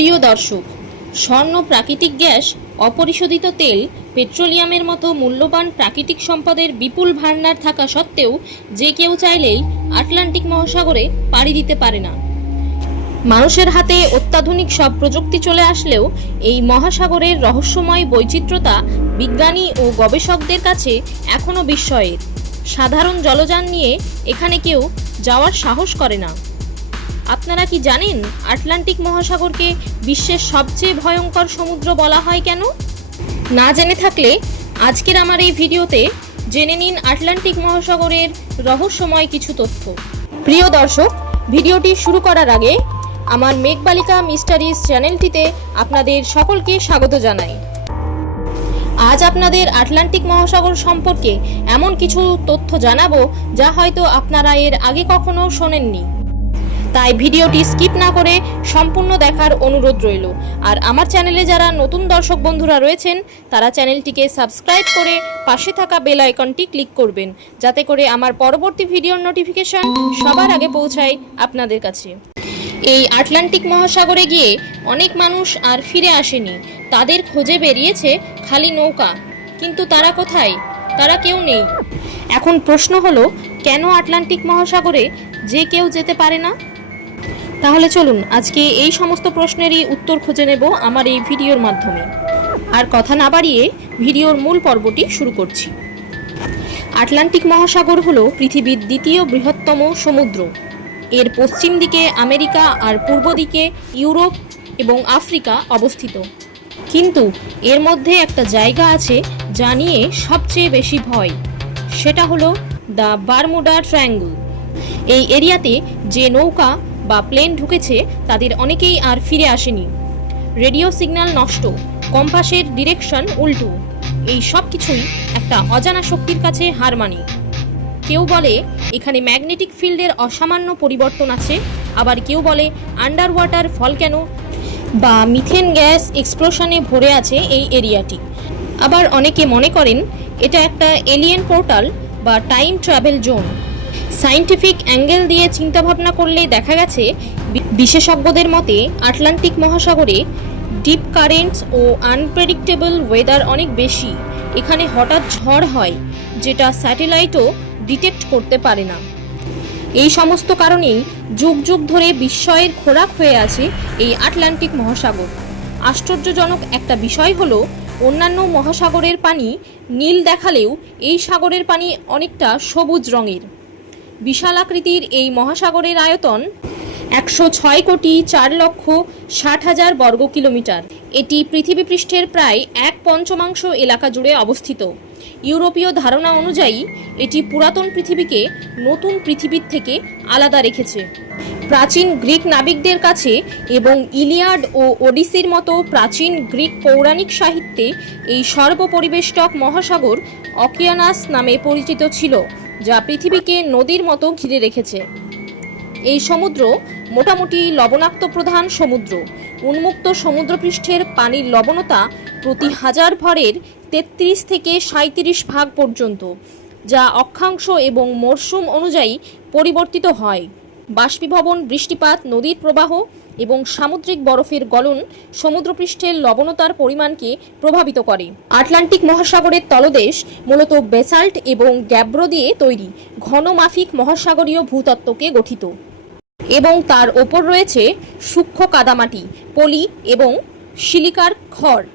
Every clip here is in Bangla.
প্রিয় দর্শক, স্বর্ণ প্রাকৃতিক গ্যাস, অপরিশোধিত তেল, পেট্রোলিয়ামের মতো মূল্যবান প্রাকৃতিক সম্পদের বিপুল ভাণ্ডার থাকা সত্ত্বেও যে কেউ চাইলেই আটলান্টিক মহাসাগরে পাড়ি দিতে পারে না। মানুষের হাতে অত্যাধুনিক সব প্রযুক্তি চলে আসলেও এই মহাসাগরের রহস্যময় বৈচিত্র্যতা বিজ্ঞানী ও গবেষকদের কাছে এখনও বিস্ময়ের। সাধারণ জলযান নিয়ে এখানে কেউ যাওয়ার সাহস করে না। আপনারা কি জানেন আটলান্টিক মহাসাগরকে বিশ্বের সবচেয়ে ভয়ঙ্কর সমুদ্র বলা হয় কেন? না জেনে থাকলে আজকের আমার এই ভিডিওতে জেনে নিন আটলান্টিক মহাসাগরের রহস্যময় কিছু তথ্য। প্রিয় দর্শক, ভিডিওটি শুরু করার আগে আমার মেঘবালিকা মিস্টারিজ চ্যানেলটিতে আপনাদের সকলকে স্বাগত জানাই। আজ আপনাদের আটলান্টিক মহাসাগর সম্পর্কে এমন কিছু তথ্য জানাব যা হয়তো আপনারা এর আগে কখনো শোনেননি। তাই ভিডিওটি স্কিপ না করে সম্পূর্ণ দেখার অনুরোধ রইল। আর আমার চ্যানেলে যারা নতুন দর্শক বন্ধুরা রয়েছেন, তারা চ্যানেলটিকে সাবস্ক্রাইব করে পাশে থাকা বেল আইকনটি ক্লিক করবেন, যাতে করে আমার পরবর্তী ভিডিওর নোটিফিকেশন সবার আগে পৌঁছায় আপনাদের কাছে। এই আটলান্টিক মহাসাগরে গিয়ে অনেক মানুষ আর ফিরে আসেনি। তাদের খোঁজে বেরিয়েছে খালি নৌকা। কিন্তু তারা কোথায়? তারা কেউ নেই। এখন প্রশ্ন হলো, কেন আটলান্টিক মহাসাগরে যে কেউ যেতে পারে না? তাহলে চলুন, আজকে এই সমস্ত প্রশ্নেরই উত্তর খুঁজে নেব আমার এই ভিডিওর মাধ্যমে। আর কথা না বাড়িয়ে ভিডিওর মূল পর্বটি শুরু করছি। আটলান্টিক মহাসাগর হলো পৃথিবীর দ্বিতীয় বৃহত্তম সমুদ্র। এর পশ্চিম দিকে আমেরিকা আর পূর্ব দিকে ইউরোপ এবং আফ্রিকা অবস্থিত। কিন্তু এর মধ্যে একটা জায়গা আছে যা নিয়ে সবচেয়ে বেশি ভয়। সেটা হলো দ্য বারমুডা ট্রায়াঙ্গল। এই এরিয়াতে যে নৌকা বা প্লেন ঢুকেছে, তাদের অনেকেই আর ফিরে আসেনি। রেডিও সিগন্যাল নষ্ট, কম্পাসের ডিরেকশন উল্টো। এই সব কিছুই একটা অজানা শক্তির কাছে হার মানে। কেউ বলে এখানে ম্যাগনেটিক ফিল্ডের অসামান্য পরিবর্তন আছে, আবার কেউ বলে আন্ডার ওয়াটার ফল কেন? বা মিথেন গ্যাস এক্সপ্লোশনে ভরে আছে এই এরিয়াটি। আবার অনেকে মনে করেন, এটা একটা এলিয়েন পোর্টাল বা time travel zone. Scientific angle দিয়ে চিন্তাভাবনা করলে দেখা গেছে বিশেষজ্ঞদের মতে আটলান্টিক মহাসাগরে ডিপ কারেন্টস ও আনপ্রেডিক্টেবল ওয়েদার অনেক বেশি। এখানে হঠাৎ ঝড় হয়, যেটা স্যাটেলাইটও ডিটেক্ট করতে পারে না। এই সমস্ত কারণেই যুগ যুগ ধরে বিস্ময়ের খোরাক হয়ে আছে এই আটলান্টিক মহাসাগর। আশ্চর্যজনক একটা বিষয় হলো, অন্যান্য মহাসাগরের পানি নীল দেখালেও এই সাগরের পানি অনেকটা সবুজ রঙের। বিশাল আকৃতির এই মহাসাগরের আয়তন একশো ছয় কোটি চার লক্ষ ষাট হাজার বর্গ কিলোমিটার। এটি পৃথিবী পৃষ্ঠের প্রায় এক পঞ্চমাংশ এলাকা জুড়ে অবস্থিত। ইউরোপীয় ধারণা অনুযায়ী, এটি পুরাতন পৃথিবীকে নতুন পৃথিবীর থেকে আলাদা রেখেছে। প্রাচীন গ্রিক নাবিকদের কাছে এবং ইলিয়াড ও ওডিসির মতো প্রাচীন গ্রিক পৌরাণিক সাহিত্যে এই সর্বপরিবেষ্টক মহাসাগর অকিয়ানাস নামে পরিচিত ছিল। যা পৃথিবীকে নদীর মতো ঘিরে রেখেছে। এই সমুদ্র মোটামুটি লবণাক্ত প্রধান সমুদ্র। উন্মুক্ত সমুদ্রপৃষ্ঠের পানির লবণতা প্রতি হাজার ভরের তেত্রিশ থেকে সাঁত্রিশ ভাগ পর্যন্ত, যা অক্ষাংশ এবং মরশুম অনুযায়ী পরিবর্তিত হয়। বাষ্পীভবন বৃষ্টিপাত, নদীর প্রবাহ এবং সামুদ্রিক বরফের গলন সমুদ্রপৃষ্ঠের লবণতার পরিমাণকে প্রভাবিত করে। আটলান্টিক মহাসাগরের তলদেশ মূলত বেসাল্ট এবং গ্যাব্রো দিয়ে তৈরি ঘনমাফিক মহাসাগরীয় ভূতত্ত্বকে গঠিত। এবং তার ওপর রয়েছে সূক্ষ্ম কাদামাটি, পলি এবং সিলিকার খড়।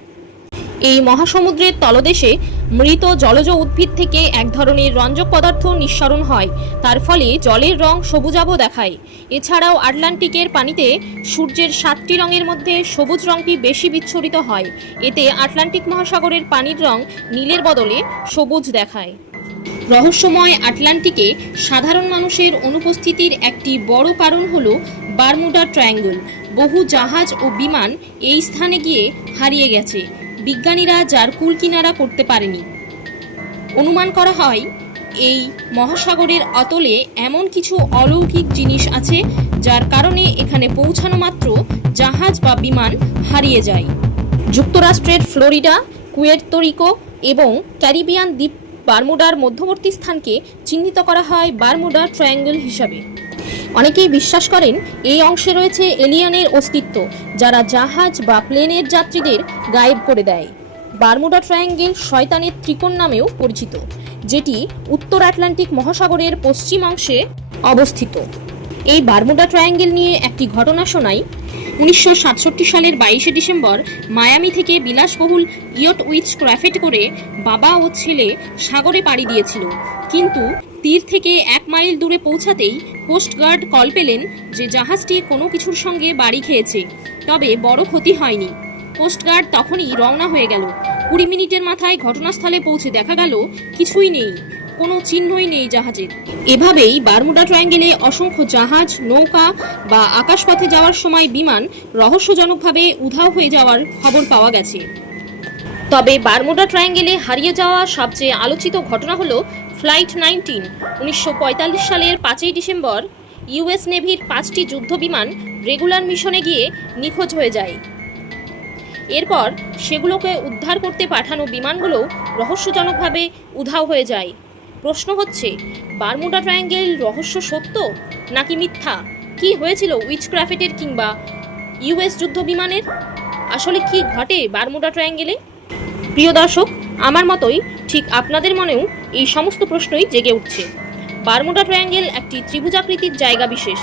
এই মহাসমুদ্রের তলদেশে মৃত জলজ উদ্ভিদ থেকে এক ধরনের রঞ্জক পদার্থ নিঃসরণ হয়। তার ফলে জলের রং সবুজাভ দেখায়। এছাড়াও আটলান্টিকের পানিতে সূর্যের সাতটি রঙের মধ্যে সবুজ রংটি বেশি বিচ্ছরিত হয়। এতে আটলান্টিক মহাসাগরের পানির রং নীলের বদলে সবুজ দেখায়। রহস্যময় আটলান্টিকে সাধারণ মানুষের অনুপস্থিতির একটি বড় কারণ হল বারমুডা ট্রায়াঙ্গল। বহু জাহাজ ও বিমান এই স্থানে গিয়ে হারিয়ে গেছে। বিজ্ঞানীরা যার কুল কিনারা করতে পারেনি। অনুমান করা হয়, এই মহাসাগরের অতলে এমন কিছু অলৌকিক জিনিস আছে যার কারণে এখানে পৌঁছানো মাত্র জাহাজ বা বিমান হারিয়ে যায়। যুক্তরাষ্ট্রের ফ্লোরিডা, কুয়ের্তোরিকো এবং ক্যারিবিয়ান দ্বীপ বারমুডার মধ্যবর্তী স্থানকে চিহ্নিত করা হয় বারমুডা ট্রায়াঙ্গেল হিসাবে। অনেকেই বিশ্বাস করেন এই অংশে রয়েছে এলিয়ানের অস্তিত্ব, যারা জাহাজ বা প্লেনের যাত্রীদের গায়েব করে দেয়। বারমুডা ট্রায়াঙ্গেল শয়তানের ত্রিকোণ নামেও পরিচিত, যেটি উত্তর আটলান্টিক মহাসাগরের পশ্চিম অংশে অবস্থিত। এই বারমুডা ট্রায়াঙ্গেল নিয়ে একটি ঘটনা শোনাই। উনিশশো সাতষট্টি সালের বাইশে ডিসেম্বর মায়ামি থেকে বিলাসবহুল ইয়ট উইচ ক্র্যাফেট করে বাবা ও ছেলে সাগরে পাড়ি দিয়েছিল। কিন্তু তীর থেকে এক মাইল দূরে পৌঁছাতেই কোস্টগার্ড কল পেলেন যে জাহাজটি কোনো কিছুর সঙ্গে বাড়ি খেয়েছে, তবে বড় ক্ষতি হয়নি। কোস্টগার্ড তখনই রওনা হয়ে গেল। কুড়ি মিনিটের মাথায় ঘটনাস্থলে পৌঁছে দেখা গেল, কিছুই নেই, কোনো চিহ্নই নেই জাহাজের। এভাবেই বারমুডা ট্রায়াঙ্গেলে অসংখ্য জাহাজ, নৌকা বা আকাশপথে যাওয়ার সময় বিমান রহস্যজনকভাবে উধাও হয়ে যাওয়ার খবর পাওয়া গেছে। তবে বারমুডা ট্রায়াঙ্গেলে হারিয়ে যাওয়া সবচেয়ে আলোচিত ঘটনা হলো ফ্লাইট নাইনটিন, উনিশশো পঁয়তাল্লিশ সালের পাঁচই ডিসেম্বর। ইউএস নেভির পাঁচটি যুদ্ধবিমান রেগুলার মিশনে গিয়ে নিখোঁজ হয়ে যায়। এরপর সেগুলোকে উদ্ধার করতে পাঠানো বিমানগুলো রহস্যজনকভাবে উধাও হয়ে যায়। প্রশ্ন হচ্ছে, বারমুডা ট্রায়াঙ্গেল রহস্য সত্য নাকি মিথ্যা? কি হয়েছিল উইচক্রাফটের কিংবা ইউএস যুদ্ধ বিমানের? আসলে কি ঘটে বারমুডা ট্রায়াঙ্গেলে? প্রিয় দর্শক, আমার মতোই ঠিক আপনাদের মনেও এই সমস্ত প্রশ্নই জেগে উঠছে। বারমুডা ট্রায়াঙ্গেল একটি ত্রিভুজাকৃতির জায়গা বিশেষ,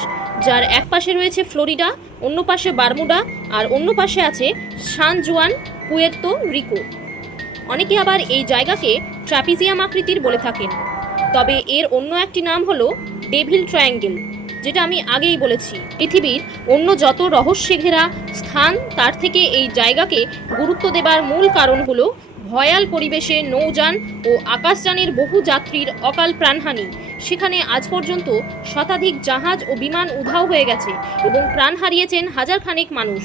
যার এক পাশে রয়েছে ফ্লোরিডা, অন্য পাশে বারমুডা, আর অন্য পাশে আছে সান জুয়ান পুয়ের্তো রিকো। অনেকে আবার এই জায়গাকে ট্রাপিজিয়াম আকৃতির বলে থাকেন। তবে এর অন্য একটি নাম হলো ডেভিল ট্রায়াঙ্গেল। যেটা আমি আগেই বলেছি, পৃথিবীর অন্য যত রহস্যে ঘেরা স্থান, তার থেকে এই জায়গাকে গুরুত্ব দেবার মূল কারণ হলো ভয়াল পরিবেশে নৌযান ও আকাশযানের বহু যাত্রীর অকাল প্রাণহানি। সেখানে আজ পর্যন্ত শতাধিক জাহাজ ও বিমান উধাও হয়ে গেছে এবং প্রাণ হারিয়েছেন হাজার খানেক মানুষ।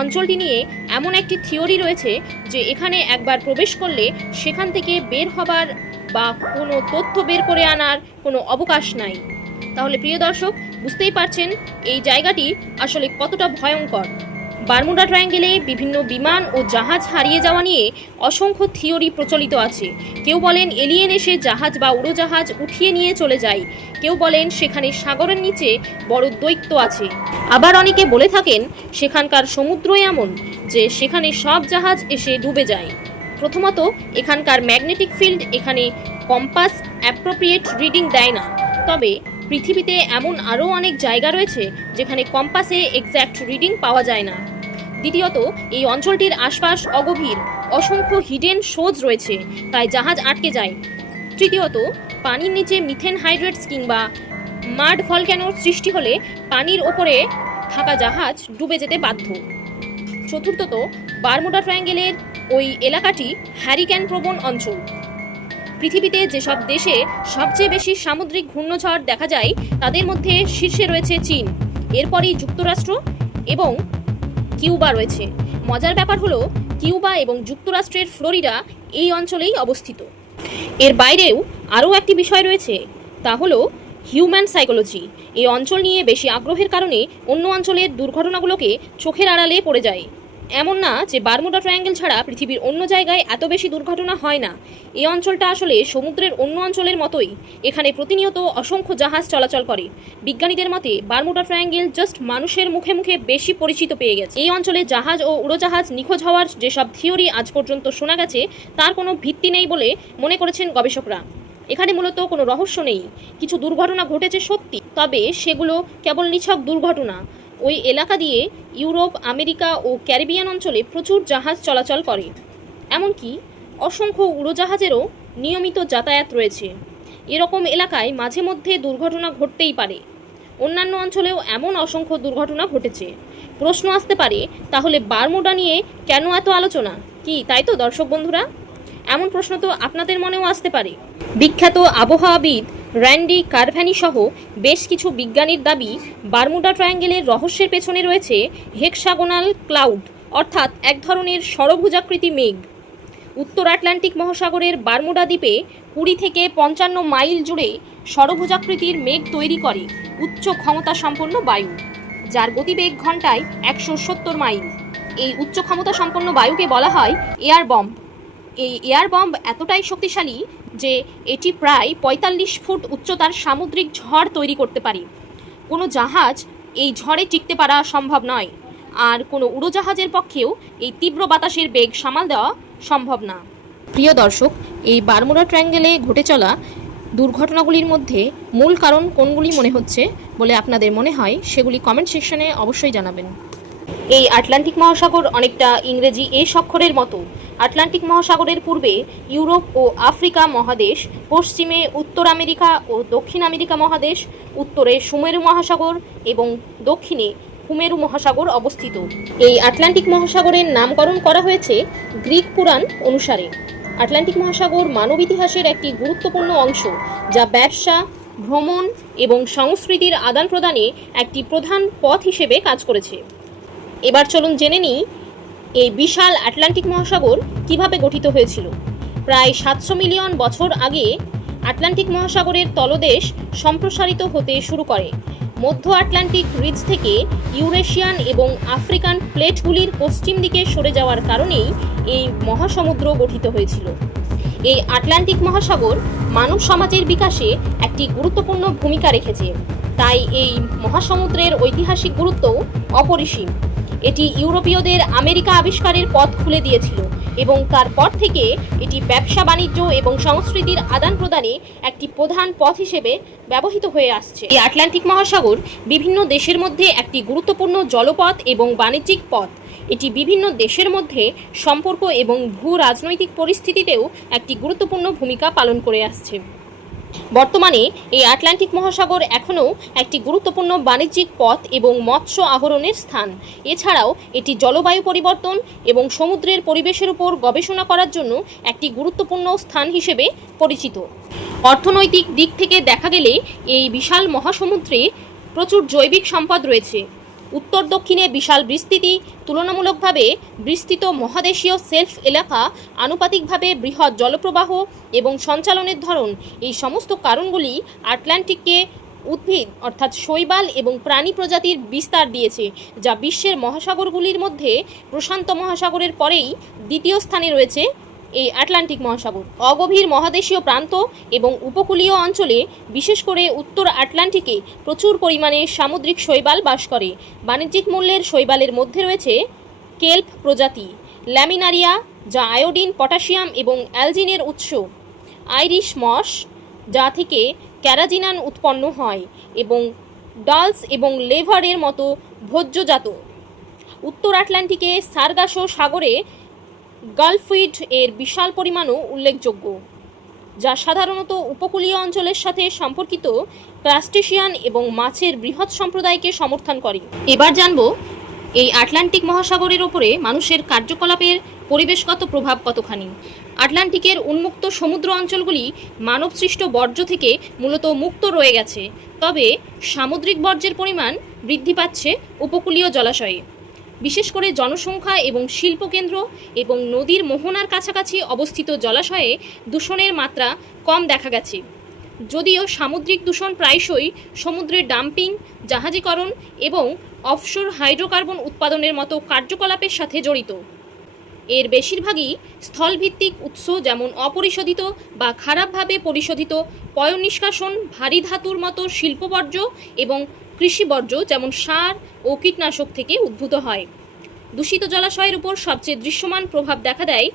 অঞ্চলটি নিয়ে এমন একটি থিওরি রয়েছে যে এখানে একবার প্রবেশ করলে সেখান থেকে বের হবার বা কোনো তথ্য বের করে আনার কোনো অবকাশ নাই। তাহলে প্রিয় দর্শক, বুঝতেই পারছেন এই জায়গাটি আসলে কতটা ভয়ঙ্কর। বারমুডা ট্রায়াঙ্গেলে বিভিন্ন বিমান ও জাহাজ হারিয়ে যাওয়া নিয়ে অসংখ্য থিওরি প্রচলিত আছে। কেউ বলেন এলিয়েন এসে জাহাজ বা উড়োজাহাজ উঠিয়ে নিয়ে চলে যায়। কেউ বলেন সেখানে সাগরের নিচে বড় দৈত্য আছে। আবার অনেকে বলে থাকেন সেখানকার সমুদ্রই এমন, যে সেখানে সব জাহাজ এসে ডুবে যায়। প্রথমত, এখানকার ম্যাগনেটিক ফিল্ড এখানে কম্পাস অ্যাপ্রোপ্রিয়েট রিডিং দেয় না। তবে পৃথিবীতে এমন আরও অনেক জায়গা রয়েছে যেখানে কম্পাসে এক্স্যাক্ট রিডিং পাওয়া যায় না। দ্বিতীয়ত, এই অঞ্চলটির আশপাশ অগভীর, অসংখ্য হিডেন শোজ রয়েছে, তাই জাহাজ আটকে যায়। তৃতীয়ত, পানির নিচে মিথেন হাইড্রেটস কিংবা মাড ভলক্যানোর সৃষ্টি হলে পানির ওপরে থাকা জাহাজ ডুবে যেতে বাধ্য। চতুর্থত বারমুডা ট্রায়াঙ্গেলের ওই এলাকাটি হ্যারিক্যান প্রবণ অঞ্চল। পৃথিবীতে যেসব দেশে সবচেয়ে বেশি সামুদ্রিক ঘূর্ণঝড় দেখা যায়, তাদের মধ্যে শীর্ষে রয়েছে চীন, এরপরই যুক্তরাষ্ট্র এবং কিউবা রয়েছে। মজার ব্যাপার হলো, কিউবা এবং যুক্তরাষ্ট্রের ফ্লোরিডা এই অঞ্চলেই অবস্থিত। এর বাইরেও আরও একটি বিষয় রয়েছে, তা হলো হিউম্যান সাইকোলজি। এই অঞ্চল নিয়ে বেশি আগ্রহের কারণে অন্য অঞ্চলের দুর্ঘটনাগুলোকে চোখের আড়ালে পড়ে যায়। এমন না যে বারমুডা ট্রায়াঙ্গেল ছাড়া পৃথিবীর অন্য জায়গায় এত বেশি দুর্ঘটনা হয় না। এই অঞ্চলটা আসলে সমুদ্রের অন্য অঞ্চলের মতোই। এখানে প্রতিনিয়ত অসংখ্য জাহাজ চলাচল করে। বিজ্ঞানীদের মতে, বারমুডা ট্রায়াঙ্গেল জাস্ট মানুষের মুখে মুখে বেশি পরিচিত পেয়ে গেছে। এই অঞ্চলে জাহাজ ও উড়োজাহাজ নিখোঁজ হওয়ার যেসব থিওরি আজ পর্যন্ত শোনা গেছে, তার কোনো ভিত্তি নেই বলে মনে করেছেন গবেষকরা। এখানে মূলত কোনো রহস্য নেই। কিছু দুর্ঘটনা ঘটেছে সত্যি, তবে সেগুলো কেবল নিছক দুর্ঘটনা। ওই এলাকা দিয়ে ইউরোপ, আমেরিকা ও ক্যারিবিয়ান অঞ্চলে প্রচুর জাহাজ চলাচল করে। এমনকি অসংখ্য উড়োজাহাজেরও নিয়মিত যাতায়াত রয়েছে। এরকম এলাকায় মাঝে মধ্যে দুর্ঘটনা ঘটতেই পারে। অন্যান্য অঞ্চলেও এমন অসংখ্য দুর্ঘটনা ঘটেছে। প্রশ্ন আসতে পারে, তাহলে বারমুডা নিয়ে কেন এত আলোচনা? কি তাই তো, দর্শক বন্ধুরা? এমন প্রশ্ন তো আপনাদের মনেও আসতে পারে। বিখ্যাত আবহাওয়াবিদ র্যান্ডি কারভ্যানি সহ বেশ কিছু বিজ্ঞানীর দাবি বারমুডা ট্রায়াঙ্গেলের রহস্যের পেছনে রয়েছে হেক্সাগোনাল ক্লাউড, অর্থাৎ এক ধরনের ষড়ভুজাকৃতি মেঘ। উত্তর আটলান্টিক মহাসাগরের বারমুডা দ্বীপে কুড়ি থেকে পঞ্চান্ন মাইল জুড়ে ষড়ভুজাকৃতির মেঘ তৈরি করে উচ্চ ক্ষমতা সম্পন্ন বায়ু, যার গতিবেগ ঘন্টায় একশো সত্তর মাইল। এই উচ্চ ক্ষমতা সম্পন্ন বায়ুকে বলা হয় এয়ার বম্ব এই এয়ার বম্ব এতটাই শক্তিশালী যে এটি প্রায় পঁয়তাল্লিশ ফুট উচ্চতার সামুদ্রিক ঝড় তৈরি করতে পারে। কোনো জাহাজ এই ঝড়ে টিকতে পারা সম্ভব নয়। আর কোনো উড়োজাহাজের পক্ষেও এই তীব্র বাতাসের বেগ সামাল দেওয়া সম্ভব না। প্রিয় দর্শক, এই বারমুডা ট্রায়াঙ্গেলে ঘটে চলা দুর্ঘটনাগুলির মধ্যে মূল কারণ কোনগুলি মনে হচ্ছে বলে আপনাদের মনে হয় সেগুলি কমেন্ট সেকশনে অবশ্যই জানাবেন। এই আটলান্টিক মহাসাগর অনেকটা ইংরেজি এ স্বক্ষরের মতো। আটলান্টিক মহাসাগরের পূর্বে ইউরোপ ও আফ্রিকা মহাদেশ, পশ্চিমে উত্তর আমেরিকা ও দক্ষিণ আমেরিকা মহাদেশ, উত্তরে সুমেরু মহাসাগর এবং দক্ষিণে কুমেরু মহাসাগর অবস্থিত। এই আটলান্টিক মহাসাগরের নামকরণ করা হয়েছে গ্রিক পুরাণ অনুসারে। আটলান্টিক মহাসাগর মানব ইতিহাসের একটি গুরুত্বপূর্ণ অংশ, যা ব্যবসা, ভ্রমণ এবং সংস্কৃতির আদান প্রদানে একটি প্রধান পথ হিসেবে কাজ করেছে। এবার চলুন জেনে নিই এই বিশাল আটলান্টিক মহাসাগর কীভাবে গঠিত হয়েছিল। প্রায় সাতশো মিলিয়ন বছর আগে আটলান্টিক মহাসাগরের তলদেশ সম্প্রসারিত হতে শুরু করে। মধ্য আটলান্টিক রিজ থেকে ইউরেশিয়ান এবং আফ্রিকান প্লেটগুলির পশ্চিম দিকে সরে যাওয়ার কারণেই এই মহাসমুদ্র গঠিত হয়েছিল। এই আটলান্টিক মহাসাগর মানব সমাজের বিকাশে একটি গুরুত্বপূর্ণ ভূমিকা রেখেছে। তাই এই মহাসমুদ্রের ঐতিহাসিক গুরুত্ব অপরিসীম। এটি ইউরোপীয়দের আমেরিকা আবিষ্কারের পথ খুলে দিয়েছিল এবং তারপর থেকে এটি ব্যবসা বাণিজ্য এবং সংস্কৃতির আদান প্রদানে একটি প্রধান পথ হিসেবে ব্যবহৃত হয়ে আসছে। এই আটলান্টিক মহাসাগর বিভিন্ন দেশের মধ্যে একটি গুরুত্বপূর্ণ জলপথ এবং বাণিজ্যিক পথ। এটি বিভিন্ন দেশের মধ্যে সম্পর্ক এবং ভূ রাজনৈতিক পরিস্থিতিতেও একটি গুরুত্বপূর্ণ ভূমিকা পালন করে আসছে। বর্তমানে এই আটলান্টিক মহাসাগর এখনও একটি গুরুত্বপূর্ণ বাণিজ্যিক পথ এবং মৎস্য আহরণের স্থান। এছাড়াও এটি জলবায়ু পরিবর্তন এবং সমুদ্রের পরিবেশের উপর গবেষণা করার জন্য একটি গুরুত্বপূর্ণ স্থান হিসেবে পরিচিত। অর্থনৈতিক দিক থেকে দেখা গেলে এই বিশাল মহাসমুদ্রে প্রচুর জৈবিক সম্পদ রয়েছে। উত্তর দক্ষিণে বিশাল বিস্তৃতি, তুলনামূলকভাবে বিস্তৃত মহাদেশীয় সেলফ এলাকা, আনুপাতিকভাবে বৃহৎ জলপ্রবাহ এবং সঞ্চালনের ধরন। এই সমস্ত কারণগুলি আটলান্টিককে উদ্ভিদ, অর্থাৎ শৈবাল এবং প্রাণী প্রজাতির বিস্তার দিয়েছে, যা বিশ্বের মহাসাগরগুলির মধ্যে প্রশান্ত মহাসাগরের পরেই দ্বিতীয় স্থানে রয়েছে এই আটলান্টিক মহাসাগর। অগভীর মহাদেশীয় প্রান্ত এবং উপকূলীয় অঞ্চলে, বিশেষ করে উত্তর আটলান্টিকে প্রচুর পরিমাণে সামুদ্রিক শৈবাল বাস করে। বাণিজ্যিক মূল্যের শৈবালের মধ্যে রয়েছে কেল্প প্রজাতি, ল্যামিনারিয়া, যা আয়োডিন, পটাশিয়াম এবং অ্যালজিনের উৎস। আইরিশ মস যা থেকে ক্যারাজিনান উৎপন্ন হয় এবং ডালস এবং লেভারের মতো ভোজ্যজাত। উত্তর আটলান্টিকে সারগাসো সাগরে গালফুইড এর বিশাল পরিমাণও উল্লেখযোগ্য, যা সাধারণত উপকূলীয় অঞ্চলের সাথে সম্পর্কিত ক্রাস্টেশিয়ান এবং মাছের বৃহৎ সম্প্রদায়কে সমর্থন করে। এবার জানব, এই আটলান্টিক মহাসাগরের ওপরে মানুষের কার্যকলাপের পরিবেশগত প্রভাব কতখানি? আটলান্টিকের উন্মুক্ত সমুদ্র অঞ্চলগুলি মানবসৃষ্ট বর্জ্য থেকে মূলত মুক্ত রয়ে গেছে, তবে সামুদ্রিক বর্জ্যের পরিমাণ বৃদ্ধি পাচ্ছে উপকূলীয় জলাশয়ে। বিশেষ করে জনসংখ্যা এবং শিল্পকেন্দ্র এবং নদীর মোহনার কাছাকাছি অবস্থিত জলাশয়ে দূষণের মাত্রা কম দেখা গেছে। যদিও সামুদ্রিক দূষণ প্রায়শই সমুদ্রের ডাম্পিং, জাহাজীকরণ এবং অফশোর হাইড্রোকার্বন উৎপাদনের মতো কার্যকলাপের সাথে জড়িত। এর বেশিরভাগই স্থলভিত্তিক উৎস যেমন অপরিশোধিত বা খারাপভাবে পরিশোধিত পয় নিষ্কাশন ভারী ধাতুর মতো শিল্পবর্জ্য এবং কৃষি বর্জ্য যেমন সার ও কীটনাশক থেকে উদ্ভূত হয়। দূষিত জলাশয়ের উপর সবচেয়ে দৃশ্যমান প্রভাব দেখা দেয়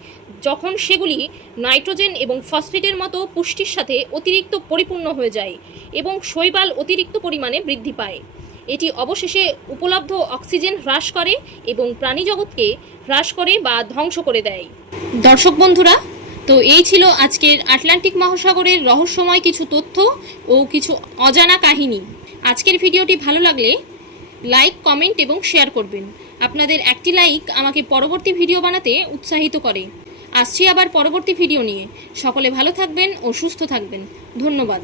যখন সেগুলি নাইট্রোজেন এবং ফসফেটের মতো পুষ্টির সাথে অতিরিক্ত পরিপূর্ণ হয়ে যায় এবং শৈবাল অতিরিক্ত পরিমাণে বৃদ্ধি পায়। এটি অবশেষে উপলব্ধ অক্সিজেন হ্রাস করে এবং প্রাণীজগৎকে হ্রাস করে বা ধ্বংস করে দেয়। দর্শক বন্ধুরা, তো এই ছিল আজকের আটলান্টিক মহাসাগরের রহস্যময় কিছু তথ্য ও কিছু অজানা কাহিনী। আজকের ভিডিওটি ভালো লাগলে লাইক, কমেন্ট এবং শেয়ার করবেন। আপনাদের একটি লাইক আমাকে পরবর্তী ভিডিও বানাতে উৎসাহিত করে। আসছি আবার পরবর্তী ভিডিও নিয়ে। সকলে ভালো থাকবেন ও সুস্থ থাকবেন। ধন্যবাদ।